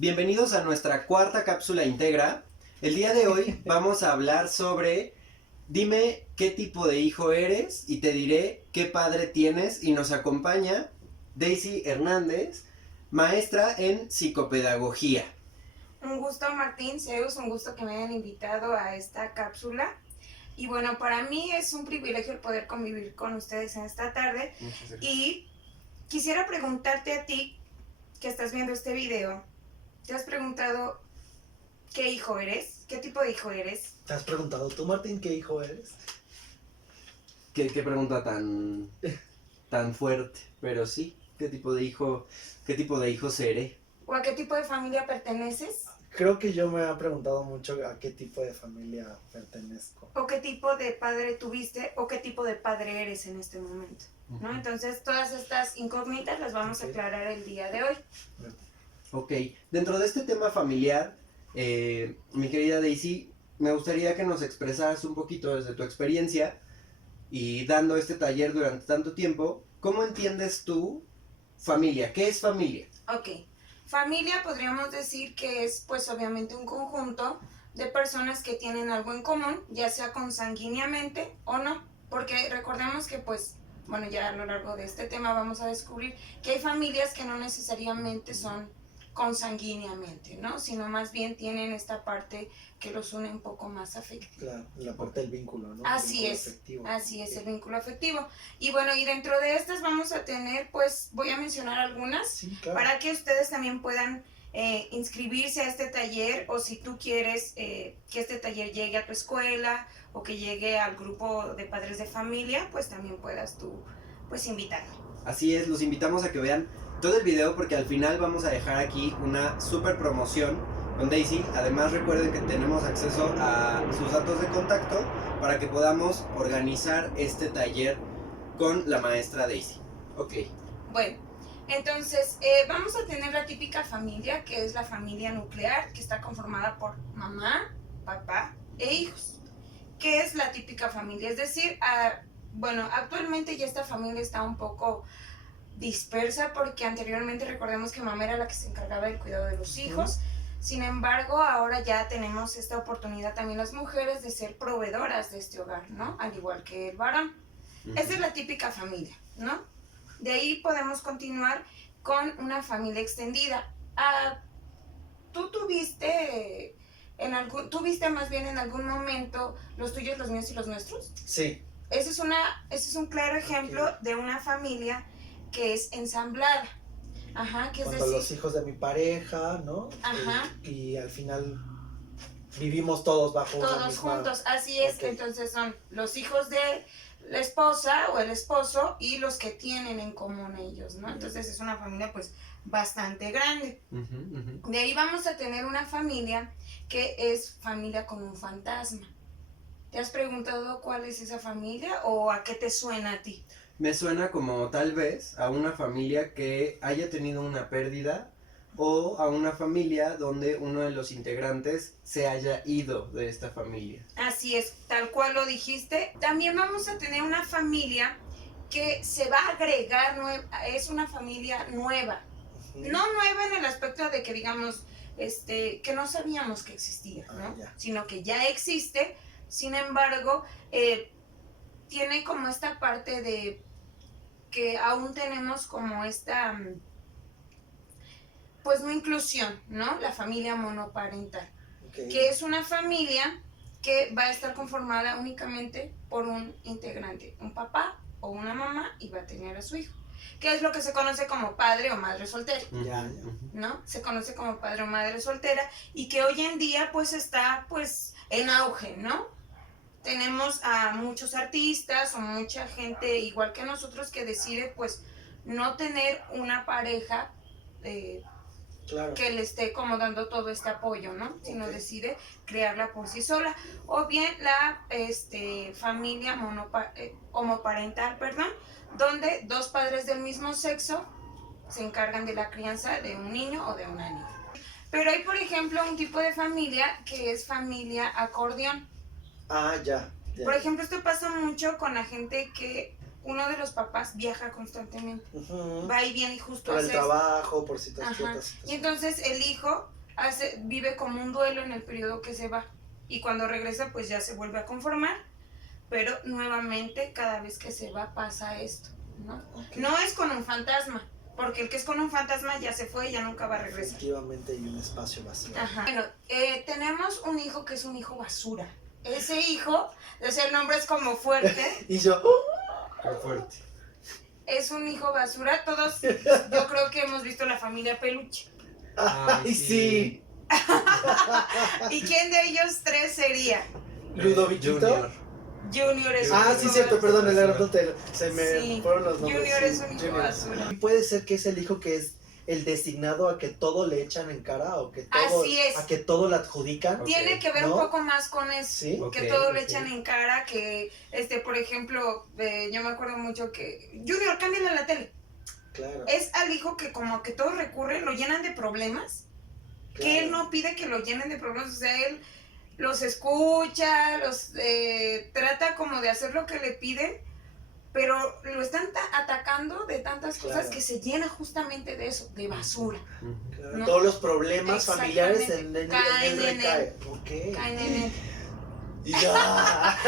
Bienvenidos a nuestra cuarta cápsula Integra. El día de hoy vamos a hablar sobre dime qué tipo de hijo eres y te diré qué padre tienes, y nos acompaña Daisy Hernández, maestra en psicopedagogía. Un gusto, Martín, Zeus, un gusto que me hayan invitado a esta cápsula. Y bueno, para mí es un privilegio el poder convivir con ustedes en esta tarde. Muchas gracias. Y quisiera preguntarte a ti, que estás viendo este video, ¿te has preguntado qué hijo eres? ¿Qué tipo de hijo eres? ¿Te has preguntado tú, Martín, qué hijo eres? ¿Qué pregunta tan fuerte? Pero sí, ¿qué tipo de hijo seré? ¿O a qué tipo de familia perteneces? Creo que yo me he preguntado mucho a qué tipo de familia pertenezco. ¿O qué tipo de padre tuviste? ¿O qué tipo de padre eres en este momento? ¿No? Entonces, todas estas incógnitas las vamos a aclarar el día de hoy. Ok, dentro de este tema familiar, mi querida Daisy, me gustaría que nos expresaras un poquito desde tu experiencia y dando este taller durante tanto tiempo, ¿cómo entiendes tú familia? ¿Qué es familia? Ok, familia podríamos decir que es pues obviamente un conjunto de personas que tienen algo en común, ya sea consanguíneamente o no, porque recordemos que pues, bueno, ya a lo largo de este tema vamos a descubrir que hay familias que no necesariamente son consanguíneamente, ¿no? Sino más bien tienen esta parte que los une un poco más afectiva. Claro, la parte del vínculo, ¿no? Así Vínculo es, afectivo. así es, el vínculo afectivo. Y bueno, y dentro de estas vamos a tener, pues, voy a mencionar algunas, Sí, claro. para que ustedes también puedan inscribirse a este taller, o si tú quieres que este taller llegue a tu escuela o que llegue al grupo de padres de familia, pues también puedas tú, pues, invitarlo. Así es, los invitamos a que vean todo el video porque al final vamos a dejar aquí una super promoción con Daisy. Además recuerden que tenemos acceso a sus datos de contacto para que podamos organizar este taller con la maestra Daisy. Ok. Bueno, entonces vamos a tener la típica familia, que es la familia nuclear, que está conformada por mamá, papá e hijos. ¿Qué es la típica familia? Es decir, bueno, actualmente ya esta familia está un poco dispersa porque anteriormente recordemos que mamá era la que se encargaba del cuidado de los hijos. Sin embargo, ahora ya tenemos esta oportunidad también las mujeres de ser proveedoras de este hogar, ¿no? Al igual que el varón. Esa es la típica familia, ¿no? De ahí podemos continuar con una familia extendida. ¿Tú tuviste más bien en algún momento los tuyos, los míos y los nuestros? Sí. Ese es un claro ejemplo de una familia que es ensamblada. Ajá, que es Cuando decir, los hijos de mi pareja, ¿no? Ajá. Y al final vivimos todos bajo una todos misma... juntos, así es. Ok. Entonces son los hijos de la esposa o el esposo y los que tienen en común ellos, ¿no? Entonces es una familia pues bastante grande. De ahí vamos a tener una familia que es familia con un fantasma. ¿Te has preguntado cuál es esa familia o a qué te suena a ti? Me suena como tal vez a una familia que haya tenido una pérdida o a una familia donde uno de los integrantes se haya ido de esta familia. Así es, tal cual lo dijiste. También vamos a tener una familia que se va a agregar, es una familia nueva. No nueva en el aspecto de que digamos, que no sabíamos que existía, ¿no? Sino que ya existe. Sin embargo, tiene como esta parte de que aún tenemos como esta, pues no inclusión, ¿no? La familia monoparental, que es una familia que va a estar conformada únicamente por un integrante, un papá o una mamá, y va a tener a su hijo, que es lo que se conoce como padre o madre soltera, ¿no? Se conoce como padre o madre soltera, y que hoy en día pues está pues en auge, ¿no? Tenemos a muchos artistas o mucha gente igual que nosotros que decide pues no tener una pareja Claro. que le esté como dando todo este apoyo, ¿no? Sino decide crearla por sí sola. O bien la familia homoparental, donde dos padres del mismo sexo se encargan de la crianza de un niño o de una niña. Pero hay, por ejemplo, un tipo de familia que es familia acordeón. Ah, ya. Por ejemplo, esto pasa mucho con la gente que uno de los papás viaja constantemente, Ujú. va y viene y justo Por el hace esto. trabajo, por ciertas Ajá. Y situaciones. entonces el hijo vive como un duelo en el periodo que se va. Y cuando regresa, pues ya se vuelve a conformar. Pero nuevamente, cada vez que se va, pasa esto, ¿no? Ok. No es con un fantasma, porque el que es con un fantasma ya se fue y ya nunca va a regresar. Efectivamente hay un espacio vacío. Ajá. Bueno, tenemos un hijo que es un hijo basura. Ese hijo, o sea, el nombre es como fuerte, Y yo, Qué fuerte. es un hijo basura. Todos, yo creo que hemos visto La Familia Peluche. ay, sí. ¿Y quién de ellos tres sería? Ludoviquito. Junior. Junior es un Ah, hijo sí, cierto, basura. perdón, el grandote. Se me Sí. fueron los nombres. Junior sí, es un hijo Junior. basura. Y puede ser que es el hijo que es el designado a que todo le echan en cara o que todo, Así es. a que todo le adjudican. Ok. Tiene que ver ¿No? un poco más con eso. Sí. Ok, Que todo le ok. echan en cara, que, por ejemplo, yo me acuerdo mucho que, Junior, cámbiale la tele. Claro. Es al hijo que como que todos recurren, lo llenan de problemas, que él no pide que lo llenen de problemas, o sea, él los escucha, los trata como de hacer lo que le piden, pero lo están atacando de tantas cosas Claro. que se llena justamente de eso, de basura. Claro, ¿no? todos los problemas familiares en él Caen en él. recae. Ok. Caen en él. Y ya.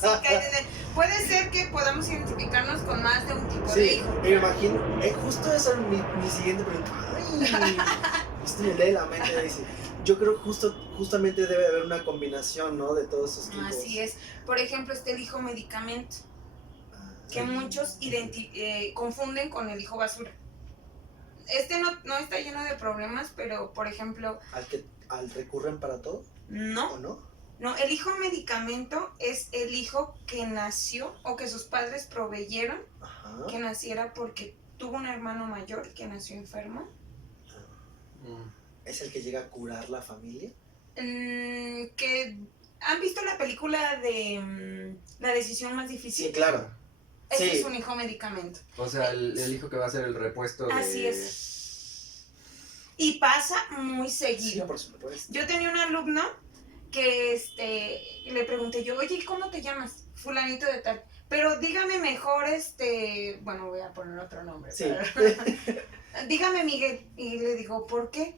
Sí, caen en él. Puede ser que podamos identificarnos con más de un tipo de Sí, hijo. me imagino. Justo esa es mi siguiente pregunta. Ay, esto me lee la mente, Daisy. Yo creo justamente debe haber una combinación, ¿no? De todos esos tipos. Así es. Por ejemplo, el hijo medicamento, Ah, que muchos confunden con el hijo basura. No está lleno de problemas, pero por ejemplo, al recurren para todo, no. ¿o no? No, el hijo medicamento es el hijo que nació o que sus padres proveyeron Ajá. que naciera porque tuvo un hermano mayor que nació enfermo. ¿Es el que llega a curar la familia? Que han visto la película de La decisión más difícil. Sí, claro. Ese sí. es un hijo medicamento. O sea, el hijo que va a ser el repuesto de... Así es. Y pasa muy Sí, seguido. por supuesto. Yo tenía un alumno que le pregunté yo, oye, ¿cómo te llamas? Fulanito de tal. Pero dígame mejor, bueno, voy a poner otro nombre. Sí. Dígame Miguel. Y le digo, ¿por qué?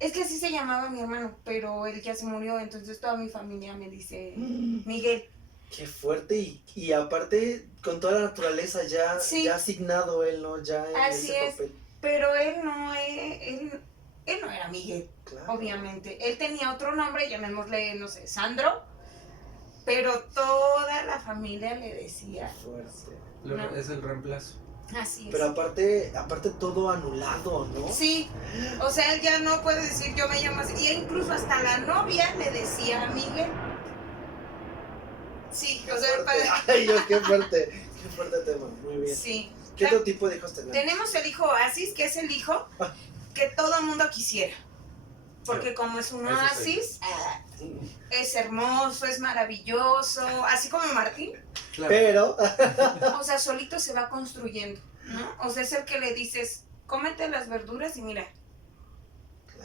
Es que así se llamaba mi hermano, pero él ya se murió, entonces toda mi familia me dice Miguel. Qué fuerte y aparte con toda la naturaleza ya, Sí. ya asignado él, ¿no? Ya en Así ese es. papel. Pero él no era Miguel, Claro. obviamente. Él tenía otro nombre, llamémosle, no sé, Sandro, pero toda la familia le decía, Qué fuerte. No. Es el reemplazo. así es. Pero aparte todo anulado, ¿no? Sí, o sea, él ya no puede decir yo me llamo así. Y incluso hasta la novia le decía a Miguel. Sí, o sea, el padre. Ay, qué fuerte tema, muy bien. Sí. ¿Qué otro tipo de hijos tenemos? Tenemos el hijo oasis, que es el hijo que todo el mundo quisiera. Porque como es un Ese soy oasis, es hermoso, es maravilloso, así como Martín. Claro. Pero, O sea, solito se va construyendo, ¿no? O sea, es el que le dices, cómete las verduras y mira,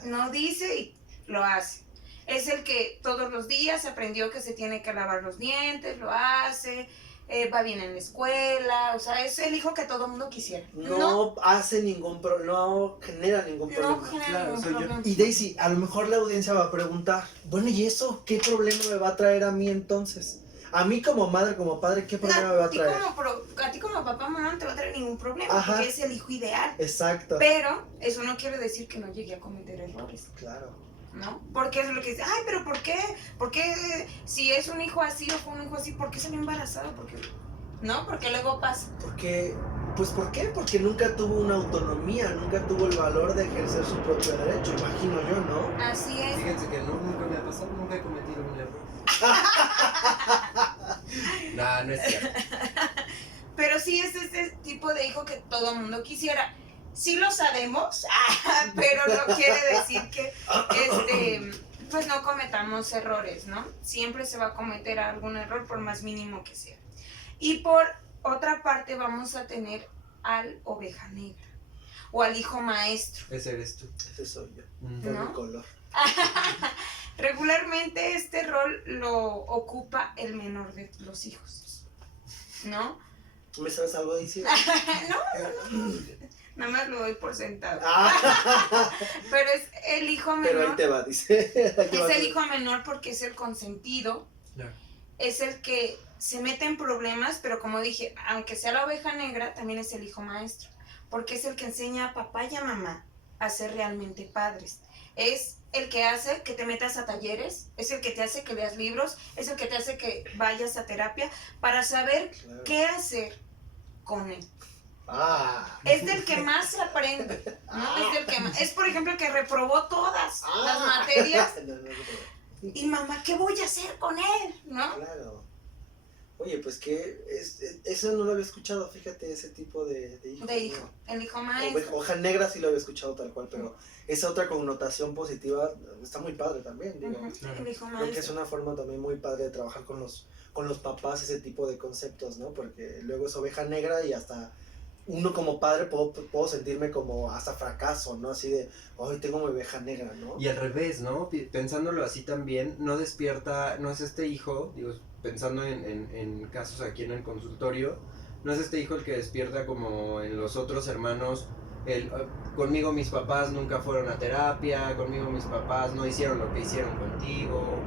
no dice y lo hace. Es el que todos los días aprendió que se tiene que lavar los dientes, lo hace, va bien en la escuela, o sea, es el hijo que todo el mundo quisiera. no hace no genera ningún problema. No genera Claro, ningún soy yo. problema. Y Daisy, a lo mejor la audiencia va a preguntar, bueno, ¿y eso qué problema me va a traer a mí entonces? A mí como madre, como padre, ¿qué problema me va a traer? A ti como papá, mamá no te va a traer ningún problema, Ajá. porque es el hijo ideal. Exacto. Pero eso no quiere decir que no llegue a cometer errores, Claro. ¿no? Porque es lo que dice, ay, pero ¿por qué? ¿Por qué si es un hijo así o fue un hijo así, por qué salió embarazado? Porque, ¿no? Porque luego pasa. ¿Por qué? Porque nunca tuvo una autonomía, nunca tuvo el valor de ejercer su propio derecho, imagino yo, ¿no? Así es. Fíjense que nunca me ha pasado, nunca he cometido un error. No es cierto. Pero sí es este tipo de hijo que todo mundo quisiera. Sí lo sabemos, pero no quiere decir que pues no cometamos errores, ¿no? Siempre se va a cometer algún error por más mínimo que sea. Y por otra parte vamos a tener al oveja negra o al hijo maestro. Ese eres tú. Ese soy yo, Mm. por ¿No? mi color. Regularmente este rol lo ocupa el menor de los hijos, ¿no? ¿Me sabes algo de decir? No, nada más lo doy por sentado. Ah, Pero es el hijo pero ahí menor. te va, dice. Es el hijo menor porque es el consentido. Claro. Es el que se mete en problemas, pero como dije, aunque sea la oveja negra, también es el hijo maestro. Porque es el que enseña a papá y a mamá a ser realmente padres. Es el que hace que te metas a talleres, es el que te hace que leas libros, es el que te hace que vayas a terapia para saber Claro. qué hacer con él. Ah. Es del que más se aprende, ¿no? Es del que más, es por ejemplo el que reprobó todas las materias No, no, no, no. y mamá, ¿qué voy a hacer con él? ¿No? Claro. Oye, pues que eso no lo había escuchado, fíjate, ese tipo de hijo. De hijo, el hijo ¿no? maestro. Hoja negra sí lo había escuchado tal cual, pero esa otra connotación positiva está muy padre también, digo. Ujú, el hijo Creo que es maestro. una forma también muy padre de trabajar con los papás ese tipo de conceptos, ¿no? Porque luego es oveja negra y hasta uno como padre puedo sentirme como hasta fracaso, ¿no? Así de, hoy tengo mi oveja negra, ¿no? Y al revés, ¿no? Pensándolo así también, no despierta, no es este hijo, digo, pensando en casos aquí en el consultorio, no es este hijo el que despierta como en los otros hermanos, conmigo mis papás nunca fueron a terapia, conmigo mis papás no hicieron lo que hicieron contigo,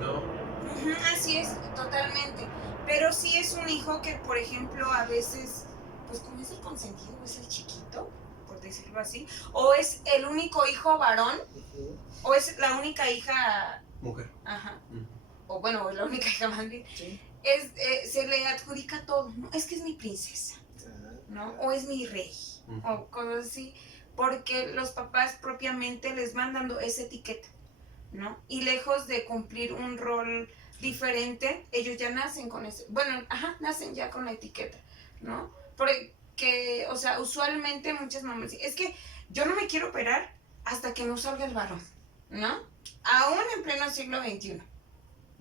¿no? Ujú, así es, totalmente. Pero sí es un hijo que, por ejemplo, a veces, pues como es el consentido, es el chiquito, por decirlo así, o es el único hijo varón, Ujú. o es la única hija, Mujer. ajá, Mm. o bueno, o es la única hija más bien, Sí. se le adjudica todo, ¿no? Es que es mi princesa, ¿no? O es mi rey, Ujú. o cosas así, porque los papás propiamente les van dando esa etiqueta, ¿no? Y lejos de cumplir un rol diferente, ellos ya nacen con ese, bueno, ajá, nacen ya con la etiqueta, ¿no? Porque, o sea, usualmente muchas mamás dicen, es que yo no me quiero operar hasta que no salga el varón, ¿no? Aún en pleno siglo XXI,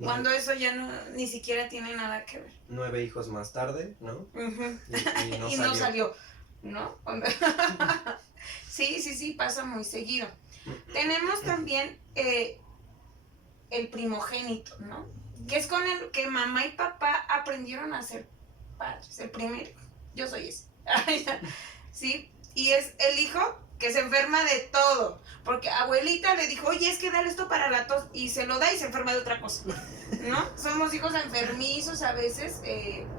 cuando eso ya no, ni siquiera tiene nada que ver. 9 hijos más tarde, ¿no? Ujú. Y no Y salió. no salió, ¿no? Sí, pasa muy seguido. Tenemos también el primogénito, ¿no? Que es con el que mamá y papá aprendieron a ser padres, el primero. Yo soy ese. ¿Sí? Y es el hijo que se enferma de todo. Porque abuelita le dijo, oye, es que dale esto para la tos. Y se lo da y se enferma de otra cosa. ¿No? Somos hijos enfermizos a veces,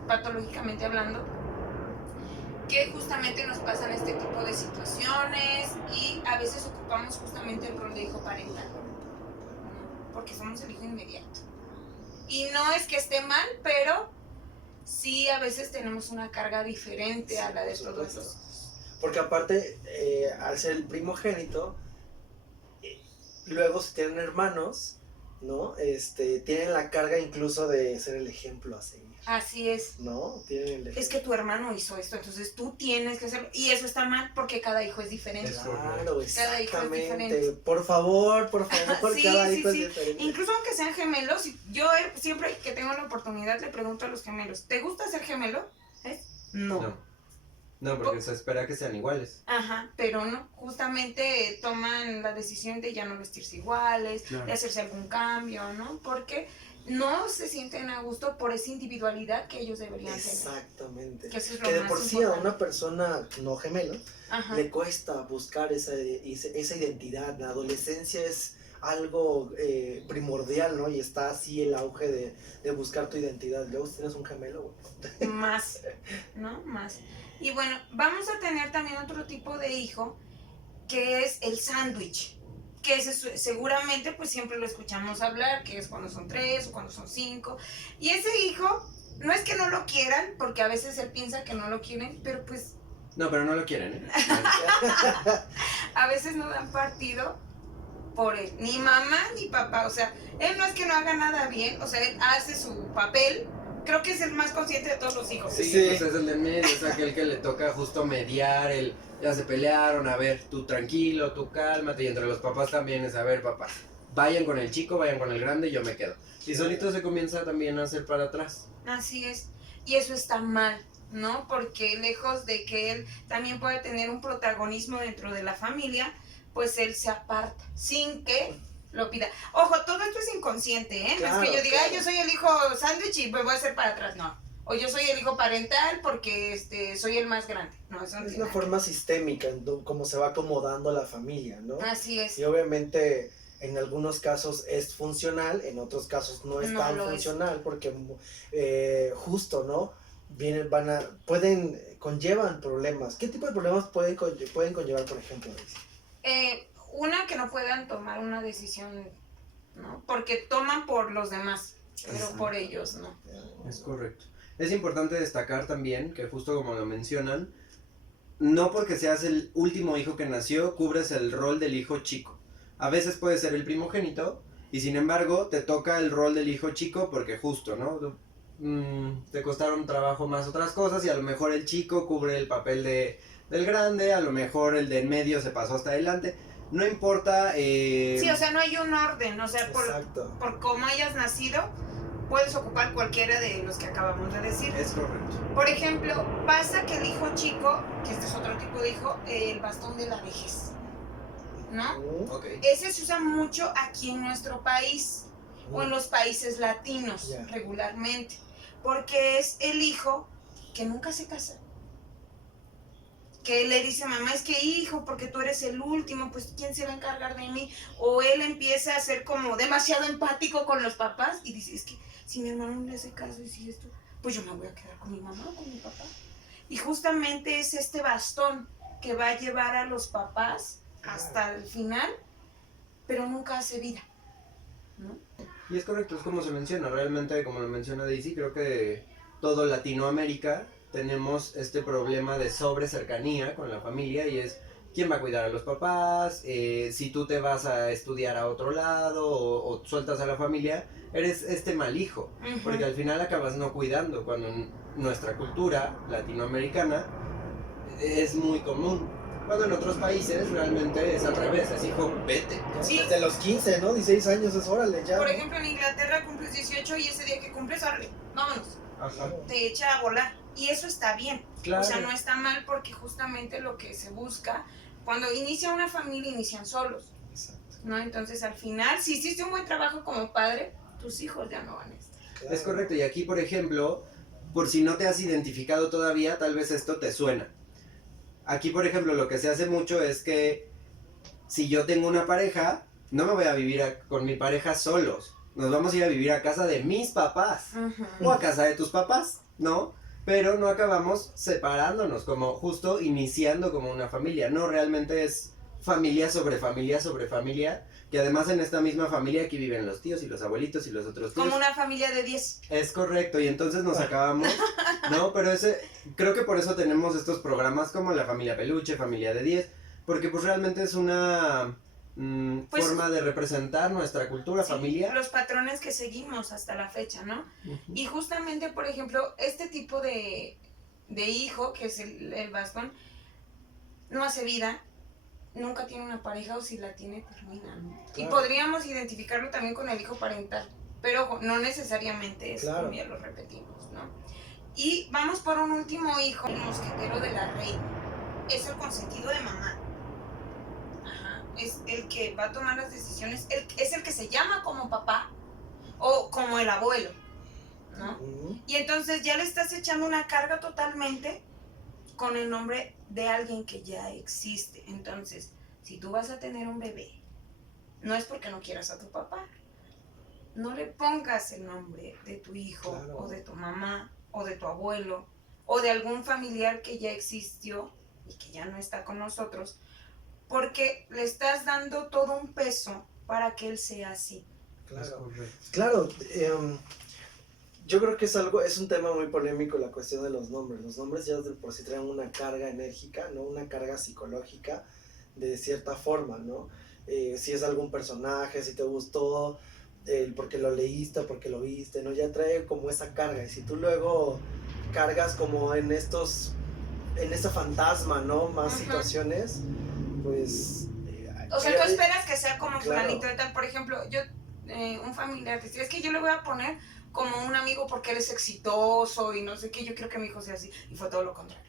patológicamente hablando, que justamente nos pasan este tipo de situaciones y a veces ocupamos justamente el rol de hijo parental, ¿no? Porque somos el hijo inmediato. Y no es que esté mal, pero sí a veces tenemos una carga diferente a la de Sí, por todos supuesto. los. Porque aparte, al ser el primogénito, luego si tienen hermanos, ¿no? Tienen la carga incluso de ser el ejemplo a seguir, Así es. ¿no? Tienen el ejemplo. Es que tu hermano hizo esto, entonces tú tienes que hacerlo. Y eso está mal porque cada hijo es diferente. Es Claro, Cada hijo es exactamente. diferente. Por favor, Sí, cada sí, hijo sí. es diferente. Incluso aunque sean gemelos, yo siempre que tengo la oportunidad le pregunto a los gemelos, ¿te gusta ser gemelo? No. No, porque se espera que sean iguales. Ajá, pero no, justamente toman la decisión de ya no vestirse iguales, Claro. de hacerse algún cambio, ¿no? Porque no se sienten a gusto por esa individualidad que ellos deberían tener. Exactamente. Que eso es lo Que de más por sí a importante. una persona no gemelo Ajá. le cuesta buscar esa identidad. La adolescencia es algo primordial, ¿no? Y está así el auge de buscar tu identidad. Luego si tienes un gemelo, bueno. Más, ¿no? Más. Y bueno, vamos a tener también otro tipo de hijo que es el sándwich, que ese seguramente pues siempre lo escuchamos hablar, que es cuando son 3 o cuando son 5. Y ese hijo, no es que no lo quieran, porque a veces él piensa que no lo quieren, pero pues No, pero no lo quieren, ¿eh? a veces no dan partido por él, ni mamá ni papá, o sea, él no es que no haga nada bien, o sea, él hace su papel, creo que es el más consciente de todos los hijos. Sí, Sí. pues es el de en medio, es aquel que le toca justo mediar, ya se pelearon, a ver, tú tranquilo, tú cálmate, y entre los papás también es, a ver, papá, vayan con el chico, vayan con el grande y yo me quedo. Y solito se comienza también a hacer para atrás. Así es, y eso está mal, ¿no? Porque lejos de que él también pueda tener un protagonismo dentro de la familia, pues él se aparta, sin que lo pida. Ojo, todo esto es inconsciente, ¿eh? No Claro, es que yo diga, claro. "Ay, yo soy el hijo sándwich y me voy a hacer para atrás", no. O yo soy el hijo parental porque soy el más grande. No, eso no Es tiene una nada. forma sistémica en cómo se va acomodando la familia, ¿no? Así es. Y obviamente en algunos casos es funcional, en otros casos no es No tan lo es. funcional porque justo, ¿no? Conllevan problemas. ¿Qué tipo de problemas pueden conllevar, por ejemplo? Una, que no puedan tomar una decisión, ¿no? Porque toman por los demás, pero Exacto. por ellos no. Es correcto. Es importante destacar también que justo como lo mencionan, no porque seas el último hijo que nació, cubres el rol del hijo chico. A veces puedes ser el primogénito y sin embargo te toca el rol del hijo chico porque justo, ¿no? Te costaron trabajo más otras cosas y a lo mejor el chico cubre el papel del grande, a lo mejor el de en medio se pasó hasta adelante. No importa. Sí, o sea, no hay un orden, o sea, Exacto. por cómo hayas nacido, puedes ocupar cualquiera de los que acabamos de decir. Es correcto. Por ejemplo, pasa que el hijo chico, que este es otro tipo de hijo, el bastón de la vejez, ¿no? Ok. Ese se usa mucho aquí en nuestro país o en los países latinos Ya. regularmente, porque es el hijo que nunca se casa. Que le dice a mamá, es que hijo, porque tú eres el último, pues ¿quién se va a encargar de mí? O él empieza a ser como demasiado empático con los papás y dice, es que si mi hermano no le hace caso y si esto, pues yo me voy a quedar con mi mamá o con mi papá. Y justamente es este bastón que va a llevar a los papás hasta el final, pero nunca hace vida, ¿no? Y es correcto, es como se menciona, realmente como lo menciona Daisy, creo que todo Latinoamérica tenemos este problema de sobre cercanía con la familia y es quién va a cuidar a los papás, si tú te vas a estudiar a otro lado o sueltas a la familia, eres este mal hijo, porque al final acabas no cuidando, cuando en nuestra cultura latinoamericana es muy común. Cuando en otros países realmente es al revés, es hijo, vete. Sí. Desde los 15, ¿no? 16 años es órale, ya. Por ejemplo, en Inglaterra cumples 18 y ese día que cumples, órale, vámonos, Ajá. te echa a volar. Y eso está bien. Claro. O sea, no está mal porque justamente lo que se busca, cuando inicia una familia, inician solos, Exacto. ¿no? Entonces, al final, si hiciste un buen trabajo como padre, tus hijos ya no van a estar. Claro. Es correcto, y aquí, por ejemplo, por si no te has identificado todavía, tal vez esto te suena. Aquí, por ejemplo, lo que se hace mucho es que si yo tengo una pareja, no me voy a vivir con mi pareja solos. Nos vamos a ir a vivir a casa de mis papás o a casa de tus papás, ¿no? Pero no acabamos separándonos, como justo iniciando como una familia. No, realmente es familia sobre familia sobre familia, que además en esta misma familia aquí viven los tíos y los abuelitos y los otros tíos. Como una familia de 10. Es correcto, y entonces nos acabamos, ¿no? Pero creo que por eso tenemos estos programas como la familia peluche, familia de 10, porque pues realmente es una Pues, forma de representar nuestra cultura Sí, familiar. los patrones que seguimos hasta la fecha, ¿no? Ujú. Y justamente, por ejemplo, este tipo de hijo, que es el bastón, no hace vida, nunca tiene una pareja o si la tiene, termina. Y Claro. podríamos identificarlo también con el hijo parental, pero no necesariamente es, Claro. como ya lo repetimos, ¿no? Y vamos por un último hijo, el mosquetero de la reina. Es el consentido de mamá. Ajá. Es el que va a tomar las decisiones, es el que se llama como papá o como el abuelo, ¿no? Ujú. Y entonces ya le estás echando una carga totalmente con el nombre de alguien que ya existe. Entonces, si tú vas a tener un bebé, no es porque no quieras a tu papá. No le pongas el nombre de tu hijo, Claro. o de tu mamá, o de tu abuelo, o de algún familiar que ya existió y que ya no está con nosotros, porque le estás dando todo un peso para que él sea así. Es Claro. correcto. Claro, yo creo que es un tema muy polémico la cuestión de los nombres. Los nombres ya de por sí traen una carga enérgica, ¿no? Una carga psicológica de cierta forma, ¿no? Si es algún personaje, si te gustó, porque lo leíste, porque lo viste, ¿no? Ya trae como esa carga. Y si tú luego cargas como en esa fantasma, ¿no? Más Ajá. situaciones, pues... O sea, tú esperas que sea como Claro. fulanito de tal. Por ejemplo, yo, un familiar decía, es que yo le voy a poner como un amigo porque él es exitoso y no sé qué, yo quiero que mi hijo sea así. Y fue todo lo contrario.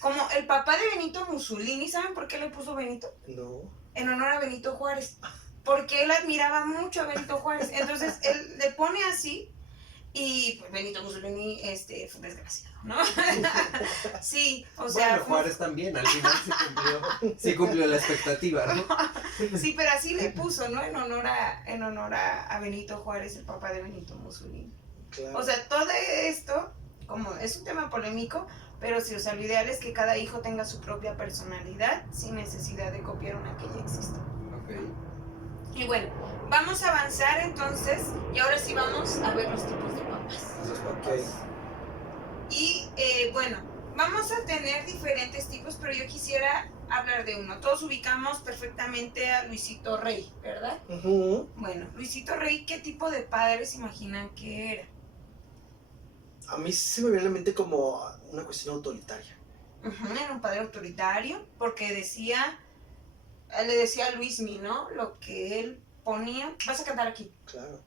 Como el papá de Benito Mussolini, ¿saben por qué le puso Benito? No. En honor a Benito Juárez. Porque él admiraba mucho a Benito Juárez. Entonces, él le pone así Y pues, Benito Mussolini fue desgraciado, ¿no? Sí, o sea... Bueno, Juárez también, al final sí cumplió la expectativa, ¿no? Sí, pero así le puso, ¿no? En honor a Benito Juárez, el papá de Benito Mussolini. Claro. O sea, todo esto, como es un tema polémico, pero sí, o sea, lo ideal es que cada hijo tenga su propia personalidad sin necesidad de copiar una que ya existe. Ok. Y bueno, vamos a avanzar entonces, y ahora sí vamos a ver los tipos de papás. Esos Ok. papás. Y bueno, vamos a tener diferentes tipos, pero yo quisiera hablar de uno. Todos ubicamos perfectamente a Luisito Rey, ¿verdad? Ujú. Bueno, Luisito Rey, ¿qué tipo de padre se imaginan que era? A mí sí se me viene a la mente como una cuestión autoritaria. Era un padre autoritario, porque le decía a Luismi, ¿no? Lo que él ponía, vas a cantar aquí, Claro.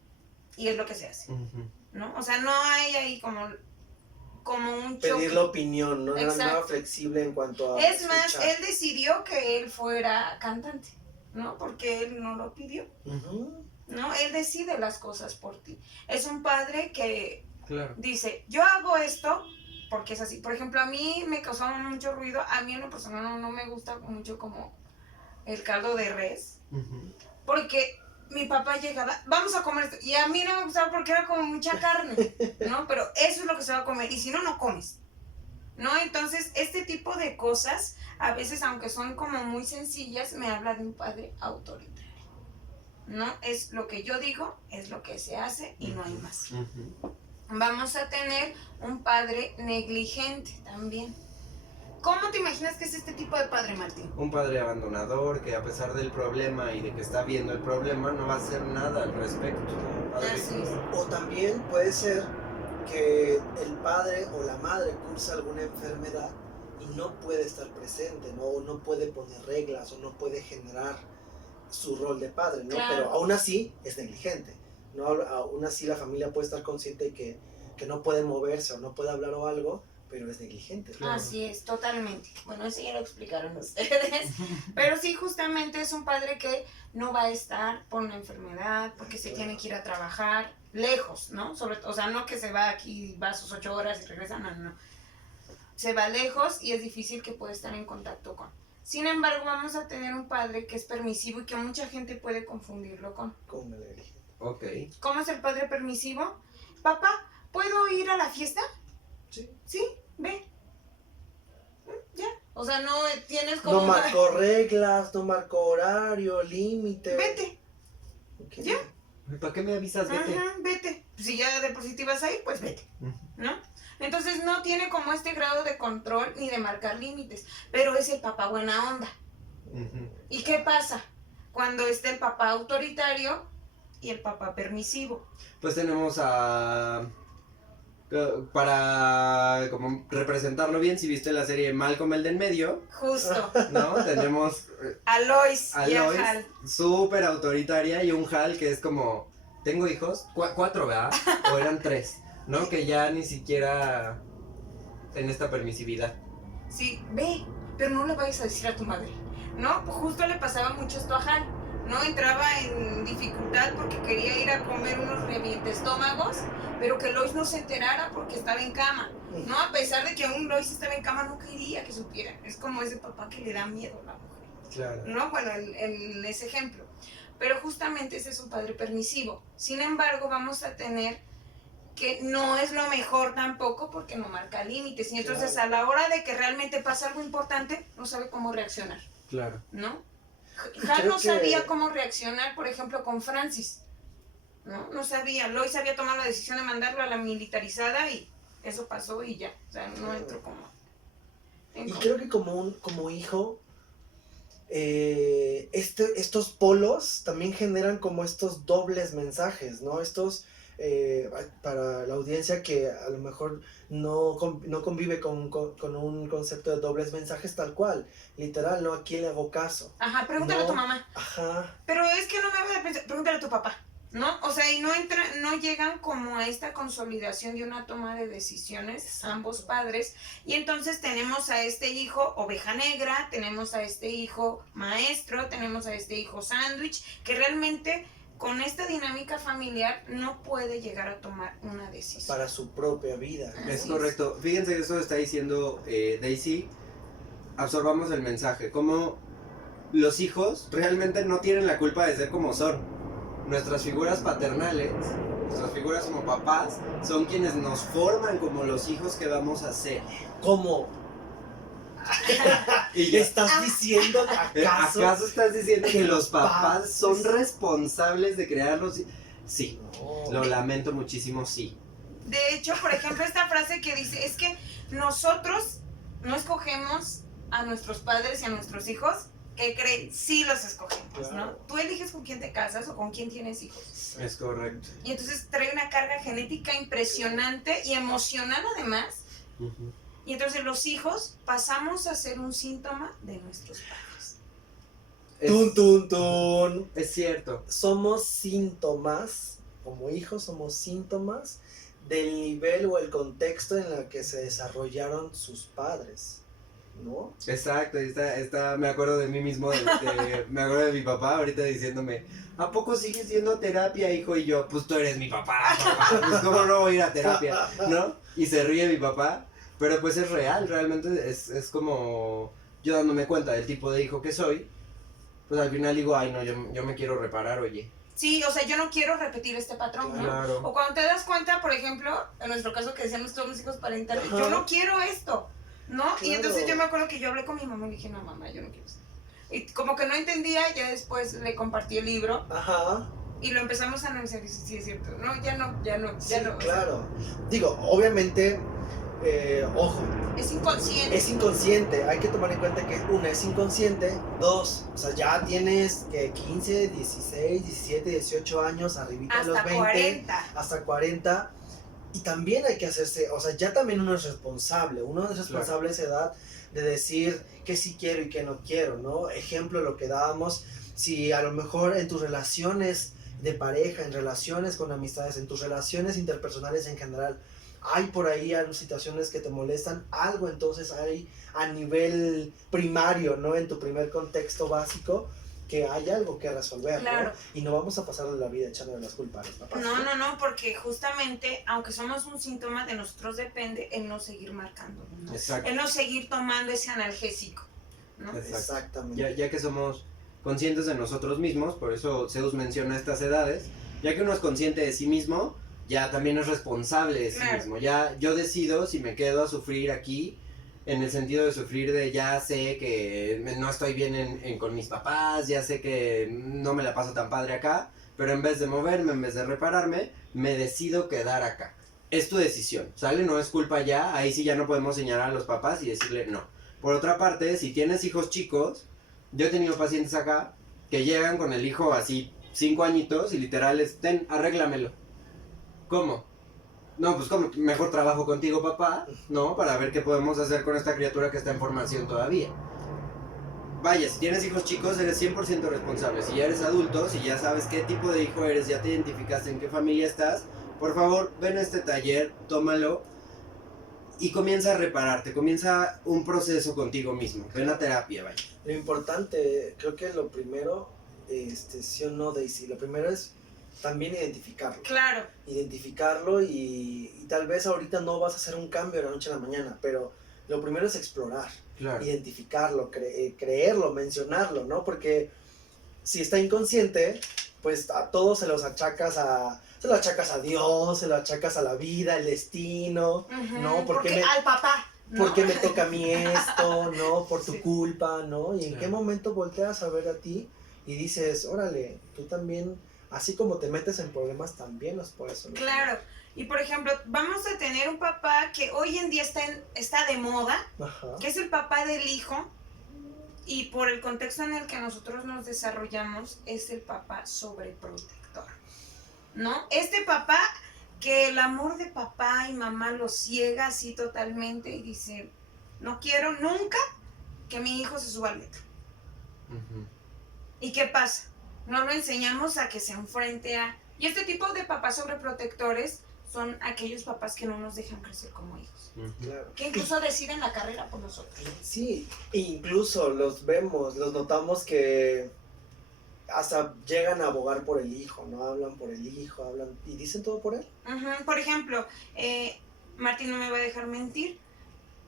y es lo que se hace, Ujú. ¿no? O sea, no hay ahí como un choque. Pedir la opinión, no era Exacto. nada flexible en cuanto a Es más, escuchar. él decidió que él fuera cantante, ¿no? Porque él no lo pidió, Ujú. ¿no? Él decide las cosas por ti. Es un padre que Claro. dice, yo hago esto porque es así. Por ejemplo, a mí me causaba mucho ruido, a mí en lo personal no me gusta mucho como el caldo de res, Ujú. porque mi papá llegaba, vamos a comer esto, y a mí no me gustaba porque era como mucha carne, ¿no? Pero eso es lo que se va a comer, y si no, no comes, ¿no? Entonces, este tipo de cosas, a veces, aunque son como muy sencillas, me habla de un padre autoritario, ¿no? Es lo que yo digo, es lo que se hace, y no hay más. Ujú. Vamos a tener un padre negligente también. ¿Cómo te imaginas que es este tipo de padre, Martín? Un padre abandonador que a pesar del problema y de que está viendo el problema no va a hacer nada al respecto. Padre. Así es. O también puede ser que el padre o la madre cursa alguna enfermedad y no puede estar presente, ¿no? O no puede poner reglas o no puede generar su rol de padre, ¿no? Claro. Pero aún así es negligente, ¿no? Aún así la familia puede estar consciente que no puede moverse o no puede hablar o algo, pero es negligente. Claro. Así es, totalmente. Bueno, eso ya lo explicaron ustedes. Pero sí, justamente es un padre que no va a estar por una enfermedad, porque se tiene que ir a trabajar lejos, ¿no? O sea, no que se va aquí, va sus 8 horas y regresa, no. Se va lejos y es difícil que pueda estar en contacto con. Sin embargo, vamos a tener un padre que es permisivo y que mucha gente puede confundirlo con. Con el negligente. Ok. ¿Cómo es el padre permisivo? Papá, ¿puedo ir a la fiesta? Sí. Sí, ve. Ya. O sea, no tienes como... No marcó reglas, no marcó horario, límite. Vete. Ok. Ya. ¿Para qué me avisas? Vete. Ajá, vete. Si ya de por sí te ibas a ir, pues vete, Ujú. ¿no? Entonces no tiene como este grado de control ni de marcar límites, pero es el papá buena onda. Ujú. ¿Y qué pasa? Cuando está el papá autoritario y el papá permisivo. Pues tenemos para como representarlo bien, si viste la serie Malcolm el del medio, Justo. ¿no? Tenemos A Lois a y a Lois, Hal. súper autoritaria, y un Hal que es como, tengo hijos, 4, ¿verdad? O eran 3, ¿no? Que ya ni siquiera en esta permisividad. Sí, ve, pero no le vayas a decir a tu madre. No, pues justo le pasaba mucho esto a Hal. No entraba en dificultad porque quería ir a comer unos estómagos, pero que Lois no se enterara porque estaba en cama. No, a pesar de que aún Lois estaba en cama, no quería que supiera. Es como ese papá que le da miedo a la mujer. Claro. No, bueno, en ese ejemplo. Pero justamente ese es un padre permisivo. Sin embargo, vamos a tener que no es lo mejor tampoco porque no marca límites. Y entonces Claro. a la hora de que realmente pasa algo importante, no sabe cómo reaccionar, Claro. ¿no? Y Hal creo no que- sabía cómo reaccionar, por ejemplo, con Francis. No sabía. Lois había tomado la decisión de mandarlo a la militarizada y eso pasó y ya. O sea, no entró como... Y creo que como hijo, estos polos también generan como estos dobles mensajes, ¿no? Estos, para la audiencia que a lo mejor no convive con un concepto de dobles mensajes tal cual, literal, ¿no? ¿A quién le hago caso? Ajá, pregúntale a tu No. mamá. Ajá, Pero es que no me hagas pensar, pregúntale a tu papá, ¿no? O sea, y no llegan como a esta consolidación de una toma de decisiones, ambos padres, y entonces tenemos a este hijo oveja negra, tenemos a este hijo maestro, tenemos a este hijo sándwich, que realmente con esta dinámica familiar no puede llegar a tomar una decisión. Para su propia vida. Es Así correcto. Fíjense que eso está diciendo Daisy. Absorbamos el mensaje. Como los hijos realmente no tienen la culpa de ser como son. Nuestras figuras paternales, nuestras figuras como papás, son quienes nos forman como los hijos que vamos a ser. ¿Cómo? Y ¿Qué estás diciendo? ¿Acaso estás diciendo que los papás padres son responsables de crearlos? Sí, No. lo lamento muchísimo, sí. De hecho, por ejemplo, esta frase que dice, es que nosotros no escogemos a nuestros padres y a nuestros hijos, ¿qué creen? Sí los escogemos, ¿no? Claro. Tú eliges con quién te casas o con quién tienes hijos. Es correcto. Y entonces trae una carga genética impresionante y emocional además. Ujú. Y entonces los hijos pasamos a ser un síntoma de nuestros padres. Tun, tun, tun. Es cierto. Somos síntomas, como hijos somos síntomas del nivel o el contexto en el que se desarrollaron sus padres, ¿no? Exacto, me acuerdo de mí mismo, me acuerdo de mi papá ahorita diciéndome, ¿a poco sigues yendo a terapia, hijo? Y yo, pues tú eres mi papá, pues cómo no voy a ir a terapia, ¿no? Y se ríe mi papá, pero pues es real, realmente es como yo dándome cuenta del tipo de hijo que soy, pues al final digo, ay no, yo me quiero reparar, oye. Sí, o sea, yo no quiero repetir este patrón, ¿no? Claro. O cuando te das cuenta, por ejemplo, en nuestro caso que decíamos todos los hijos parentales, Ajá. yo no quiero esto, ¿no? Y Claro. entonces yo me acuerdo que yo hablé con mi mamá y le dije, no, mamá, yo no quiero esto. Y como que no entendía, ya después le compartí el libro Ajá. y lo empezamos a analizar y dije, sí, es cierto, no, ya no, Sí, ya no. O sea, claro. Digo, obviamente, ojo, es inconsciente. es inconsciente. Hay que tomar en cuenta que una es inconsciente, dos, o sea, ya tienes que 15, 16, 17, 18 años, arribita de los hasta 20, 40. hasta 40. Y también hay que hacerse, o sea, ya también uno es responsable a esa edad de decir que sí quiero y que no quiero, ¿no? Ejemplo, lo que dábamos, si a lo mejor en tus relaciones de pareja, en relaciones con amistades, en tus relaciones interpersonales en general, hay por ahí situaciones que te molestan, algo entonces hay a nivel primario, ¿no? En tu primer contexto básico, que hay algo que resolver, Claro. ¿no? Y no vamos a pasarle la vida echándole las culpas a los papás. No, porque justamente, aunque somos un síntoma, de nosotros depende el no seguir marcando, ¿no? Exacto. El no seguir tomando ese analgésico, ¿no? Exacto. Exactamente. Ya que somos conscientes de nosotros mismos, por eso Zeus menciona estas edades, ya que uno es consciente de sí mismo, ya también es responsable de sí Claro. mismo. Ya yo decido si me quedo a sufrir aquí, en el sentido de sufrir de ya sé que no estoy bien con mis papás, ya sé que no me la paso tan padre acá, pero en vez de moverme, en vez de repararme, me decido quedar acá. Es tu decisión, ¿sale? No es culpa ya, ahí sí ya no podemos señalar a los papás y decirle no. Por otra parte, si tienes hijos chicos, yo he tenido pacientes acá que llegan con el hijo así 5 añitos y literal ten, arréglamelo. ¿Cómo? No, pues como mejor trabajo contigo, papá, ¿no? Para ver qué podemos hacer con esta criatura que está en formación todavía. Vaya, si tienes hijos chicos, eres 100% responsable. Si ya eres adulto, si ya sabes qué tipo de hijo eres, ya te identificaste en qué familia estás, por favor, ven a este taller, tómalo y comienza a repararte, comienza un proceso contigo mismo. Ven a terapia, vaya. Lo importante, creo que lo primero, sí o no, Daisy, lo primero es también identificarlo. Claro. Identificarlo y tal vez ahorita no vas a hacer un cambio de la noche a la mañana, pero lo primero es explorar, Claro. identificarlo, creerlo, mencionarlo, ¿no? Porque si está inconsciente, pues a todos se lo achacas a Dios, se lo achacas a la vida, el destino, Ujú, ¿no? porque al papá. ¿no? ¿Por qué me toca a mí esto? ¿No? Por tu Sí. culpa, ¿no? Y en Claro. qué momento volteas a ver a ti y dices, órale, tú también, así como te metes en problemas, también los puedes solucionar. Claro. Y por ejemplo, vamos a tener un papá que hoy en día está de moda, Ajá. que es el papá del hijo, y por el contexto en el que nosotros nos desarrollamos, es el papá sobreprotector, ¿no? Este papá que el amor de papá y mamá lo ciega así totalmente y dice, no quiero nunca que mi hijo se suba al metro. Ujú. ¿Y qué pasa? No lo enseñamos a que se enfrente a... Y este tipo de papás sobreprotectores son aquellos papás que no nos dejan crecer como hijos, Ujú. Claro. que incluso deciden la carrera por nosotros. Sí, e incluso los vemos, los notamos que hasta llegan a abogar por el hijo, ¿no? Hablan por el hijo, hablan y dicen todo por él. Por ejemplo, Martín no me va a dejar mentir,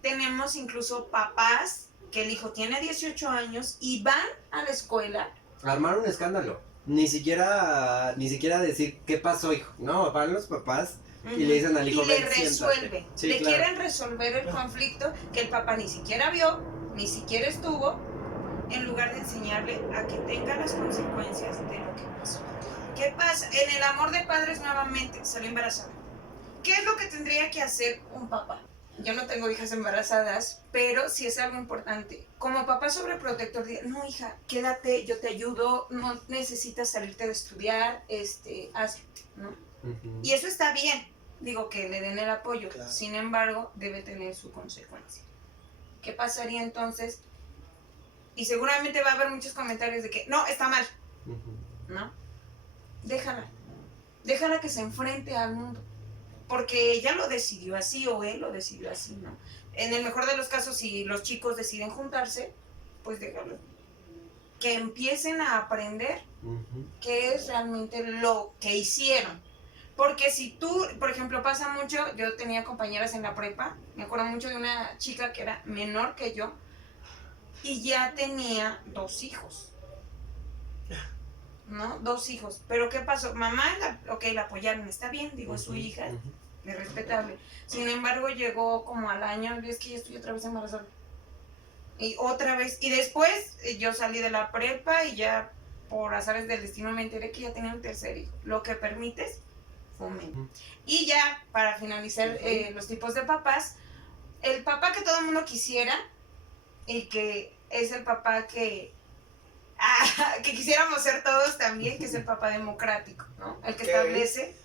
tenemos incluso papás que el hijo tiene 18 años y van a la escuela. Armar un escándalo. Ni siquiera decir qué pasó, hijo. No, van los papás y le dicen al hijo, y le ven, resuelve. Sí, le claro. quieren resolver el conflicto que el papá ni siquiera vio, ni siquiera estuvo, en lugar de enseñarle a que tenga las consecuencias de lo que pasó. ¿Qué pasa? En el amor de padres nuevamente salió embarazada. ¿Qué es lo que tendría que hacer un papá? Yo no tengo hijas embarazadas, pero sí es algo importante. Como papá sobreprotector, diga, no hija, quédate, yo te ayudo, no necesitas salirte de estudiar, hazlo, ¿no? Y eso está bien, digo que le den el apoyo, Claro. Sin embargo, debe tener su consecuencia. ¿Qué pasaría entonces? Y seguramente va a haber muchos comentarios de que, no, está mal, ¿no? Déjala que se enfrente al mundo. Porque ella lo decidió así o él lo decidió así, ¿no? En el mejor de los casos, si los chicos deciden juntarse, pues déjalo. Que empiecen a aprender qué es realmente lo que hicieron. Porque si tú, por ejemplo, pasa mucho, yo tenía compañeras en la prepa, me acuerdo mucho de una chica que era menor que yo y ya tenía 2 hijos. ¿No? 2 hijos. Pero ¿qué pasó? Mamá, la apoyaron, está bien, digo, es su hija, es respetable. Sin embargo, llegó como al año, es que ya estoy otra vez embarazada. Y otra vez, y después yo salí de la prepa y ya por azares del destino me enteré que ya tenía un tercer hijo. Lo que permites, fomenta. Y ya, para finalizar los tipos de papás, el papá que todo el mundo quisiera y que es el papá que quisiéramos ser todos también, que es el papá democrático, ¿no? El que establece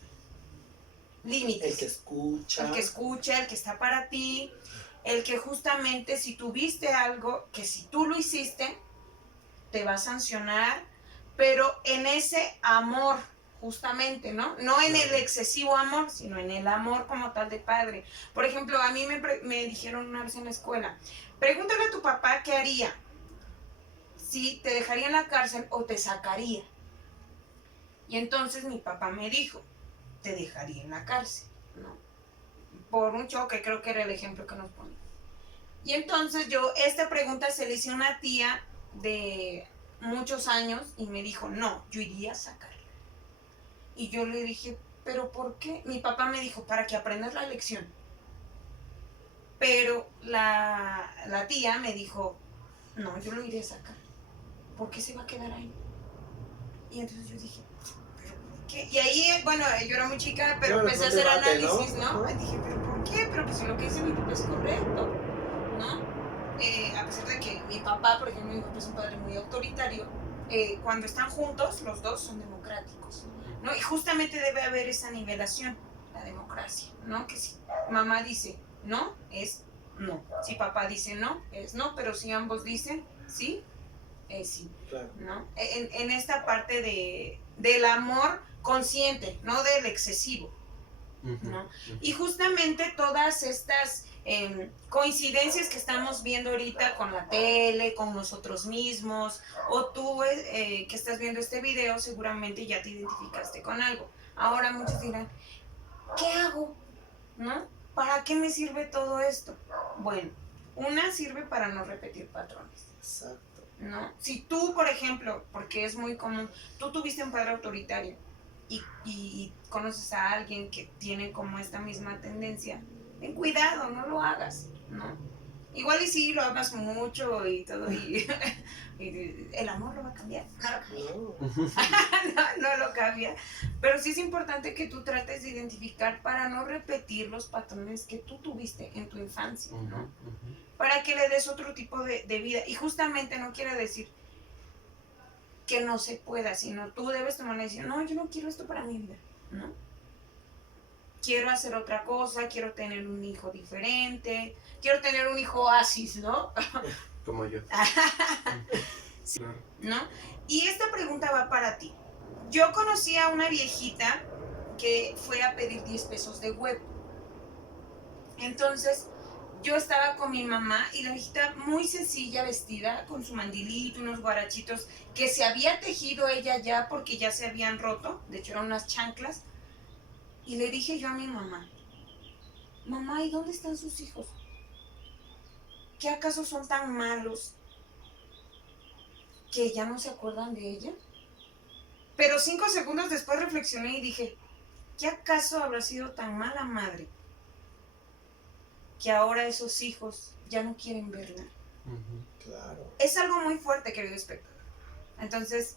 límites. El que escucha. El que está para ti, el que justamente si tuviste algo, que si tú lo hiciste, te va a sancionar, pero en ese amor, justamente, ¿no? No en el excesivo amor, sino en el amor como tal de padre. Por ejemplo, a mí me dijeron una vez en la escuela, pregúntale a tu papá qué haría. Si te dejaría en la cárcel o te sacaría. Y entonces mi papá me dijo, te dejaría en la cárcel, ¿no? Por un choque, creo que era el ejemplo que nos ponía. Y entonces yo, esta pregunta se le hice a una tía de muchos años y me dijo, no, yo iría a sacarla. Y yo le dije, ¿pero por qué? Mi papá me dijo, para que aprendas la lección. Pero la tía me dijo, no, yo lo iré a sacar. ¿Por qué se va a quedar ahí? Y entonces yo dije, ¿pero por qué? Y ahí, bueno, yo era muy chica, pero empecé a hacer análisis, ¿no? Y dije, ¿pero por qué? Pero pues si lo que dice mi papá es correcto, ¿no? A pesar de que mi papá, por ejemplo, mi papá es un padre muy autoritario, cuando están juntos, los dos son democráticos, ¿no? Y justamente debe haber esa nivelación, la democracia, ¿no? Que si mamá dice no, es no. Si papá dice no, es no, pero si ambos dicen sí, sí, claro. ¿no? En esta parte del amor consciente, no del excesivo, ¿no? Y justamente todas estas coincidencias que estamos viendo ahorita con la tele, con nosotros mismos, o tú que estás viendo este video, seguramente ya te identificaste con algo. Ahora muchos dirán, ¿qué hago? ¿No? ¿Para qué me sirve todo esto? Bueno, una sirve para no repetir patrones. Exacto. ¿No? Si tú, por ejemplo, porque es muy común, tú tuviste un padre autoritario y conoces a alguien que tiene como esta misma tendencia, ten cuidado, no lo hagas, ¿no? Igual y sí, lo amas mucho y todo, y el amor lo va a cambiar, no lo cambia, pero sí es importante que tú trates de identificar para no repetir los patrones que tú tuviste en tu infancia, ¿no? Para que le des otro tipo de vida. Y justamente no quiere decir que no se pueda, sino tú debes tomar la decisión, no, yo no quiero esto para mi vida, ¿no? Quiero hacer otra cosa, quiero tener un hijo diferente, quiero tener un hijo oasis, ¿no? Como yo. Sí, ¿no? Y esta pregunta va para ti. Yo conocí a una viejita que fue a pedir 10 pesos de huevo. Entonces, yo estaba con mi mamá y la viejita muy sencilla, vestida con su mandilito, unos guarachitos que se había tejido ella ya porque ya se habían roto, de hecho eran unas chanclas. Y le dije yo a mi mamá, mamá, ¿y dónde están sus hijos? ¿Qué acaso son tan malos que ya no se acuerdan de ella? Pero 5 segundos después reflexioné y dije, ¿qué acaso habrá sido tan mala madre que ahora esos hijos ya no quieren verla? Claro. Es algo muy fuerte, querido espectador. Entonces,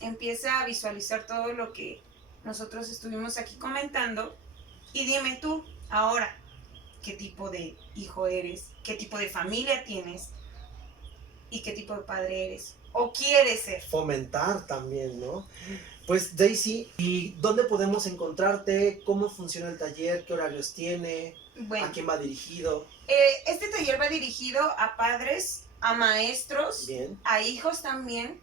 empieza a visualizar todo lo que nosotros estuvimos aquí comentando y dime tú, ahora, ¿qué tipo de hijo eres? ¿Qué tipo de familia tienes? ¿Y qué tipo de padre eres? ¿O quieres ser? Fomentar también, ¿no? Pues Daisy, ¿y dónde podemos encontrarte? ¿Cómo funciona el taller? ¿Qué horarios tiene? Bueno, ¿A quién va dirigido? este taller va dirigido a padres, a maestros, Bien. a hijos también,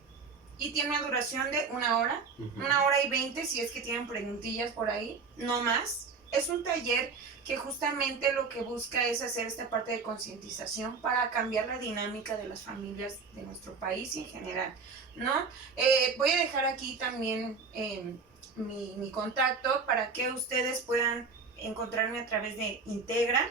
y tiene una duración de 1 hora, 1 hora y 20 si es que tienen preguntillas por ahí, no más. Es un taller que justamente lo que busca es hacer esta parte de concientización para cambiar la dinámica de las familias de nuestro país y en general, ¿no? Voy a dejar aquí también mi contacto para que ustedes puedan encontrarme a través de Integra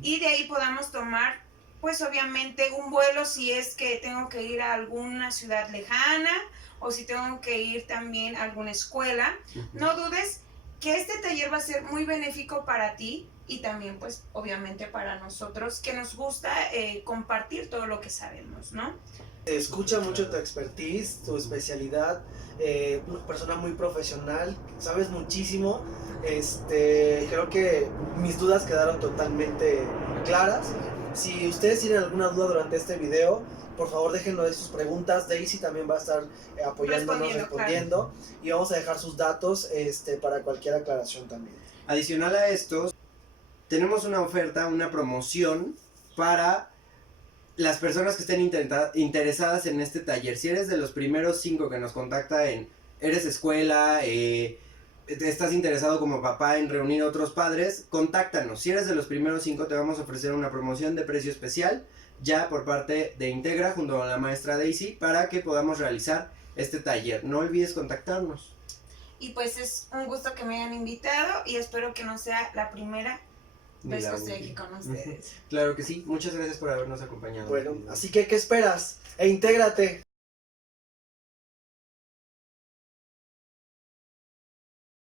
y de ahí podamos tomar, pues obviamente, un vuelo si es que tengo que ir a alguna ciudad lejana o si tengo que ir también a alguna escuela. No dudes que este taller va a ser muy benéfico para ti y también, pues, obviamente para nosotros que nos gusta compartir todo lo que sabemos, ¿no? Se escucha mucho tu expertise, tu especialidad, una persona muy profesional, sabes muchísimo. Creo que mis dudas quedaron totalmente claras. Si ustedes tienen alguna duda durante este video, por favor déjenos de sus preguntas. Daisy también va a estar apoyándonos, respondiendo. Claro. Y vamos a dejar sus datos para cualquier aclaración también. Adicional a esto, tenemos una oferta, una promoción para las personas que estén interesadas en este taller. Si eres de los primeros 5 que nos contacta eres escuela, estás interesado como papá en reunir a otros padres, contáctanos. Si eres de los primeros 5 te vamos a ofrecer una promoción de precio especial ya por parte de Integra junto a la maestra Daisy para que podamos realizar este taller. No olvides contactarnos. Y pues es un gusto que me hayan invitado y espero que no sea la primera vez que estoy aquí con ustedes. Claro que sí. Muchas gracias por habernos acompañado. Bueno, así que ¿qué esperas? Intégrate.